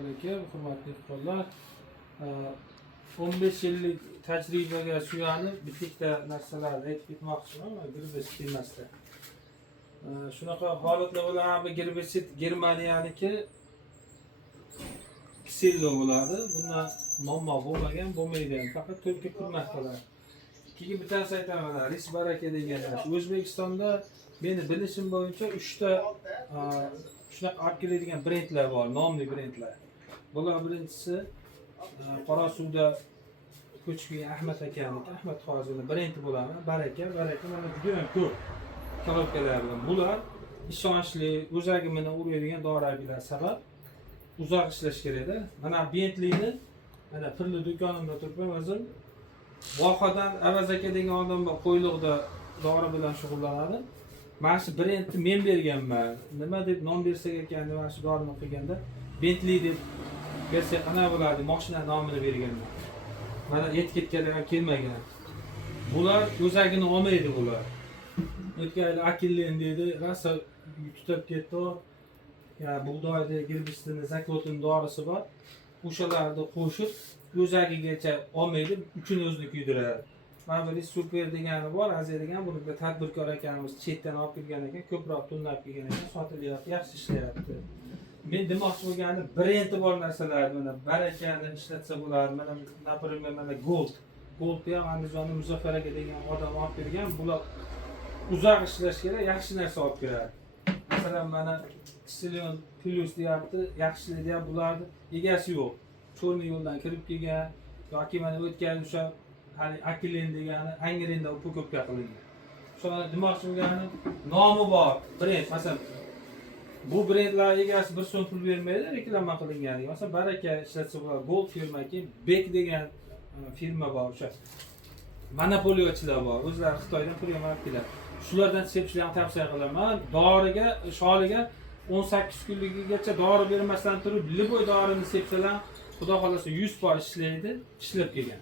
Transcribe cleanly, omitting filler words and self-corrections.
Aleyküm, hurmatli fuqarolar. 15 yillik tajribaga suyanib bitta narsalarni aytib ketmoqchiman, girbesit emasda. Shunaqa holatlar bo'ladi, girbesit Germaniyaniki kisello bo'ladi. Bundan muammo bo'lmagan, bo'lmaydi ham, faqat to'lka kurmak qiladi. Keyin bittasi aytaman, ris baraka degan narsa. O'zbekistonda meni bilishim bo'yicha 3 ta shunaqa olib keladigan brendlar bor, nomli brendlar. Bular birinchisi Qorasuvda ko'chib kelgan Ahmad akaniki, Ahmad hozirni brendi bo'ladi. Baraka mana juda ham ko'p korobkalar bilan. Bular ishonchli, o'zagi bilan uradigan dorilar sabab uzoq ishlash kerak-da. Mana Bentleyni mana turli do'konimda turibman o'zim. Vohadan Avaz aka degan odam bor, qo'yliqda dori bilan shug'ullanadi. Mana shu brendni men berganman. Nima deb nom bersak ekan, mana shu dorini qilganda Bentley deb bersak qanaqa bo'ladi? Mashina nomini berganman. Mana etiketkalar ham kelmagan. Bular o'zagini olmaydi bular. O'tgan yil akillen dedi, rosa tutib ketdi. Ya bug'doyda girbisini, zaklotini dorisi bor. O'shalarni qo'shib o'zagigacha olmaydi, uchun o'zini kuydiradi. Mana bir super degani bor, Aziz degan, buni bir tadbirkor akamiz chetdan olib kelgan ekan, ko'proq tunlab kelgan ekan, sotilyapti, yaxshi ishlayapti. Men demoqchi bo'lganim, brendi bor narsalar, mana barakani ishlatsa bo'ladi. Mana например, mana Gold ham Andijonning Muzaffar aka degan odam olib bergan. Bular uzoq ishlash kerak, yaxshi narsa olib beradi. Masalan, mana Xilion Plus deyapti, yaxshilik ham bularni egasi yo'q. Cho'lni yo'ldan kirib kelgan yoki mana o'tgan o'sha hali Akilen degani Angrenda upokopka qilingan. Shuni demoqchi bo'lganim, nomi bor brend. Masalan, bu brendlar egasi 1 so'm pul bermaydi, reklama qilingan. Masalan, baraka ishlatsa bo'ladi. Gold firmaki, Bek degan firma bor o'sha. Monopoliyachilar bor. O'zlari Xitoydan pul olib keladi. Shulardan sepishlarni tavsiya qilaman. Doriga, sholiga 18 kunligigacha dori bermasdan turib, liboy dorini sepsalar, xudo xolasa 100% ishlaydi, ishlab kelgan.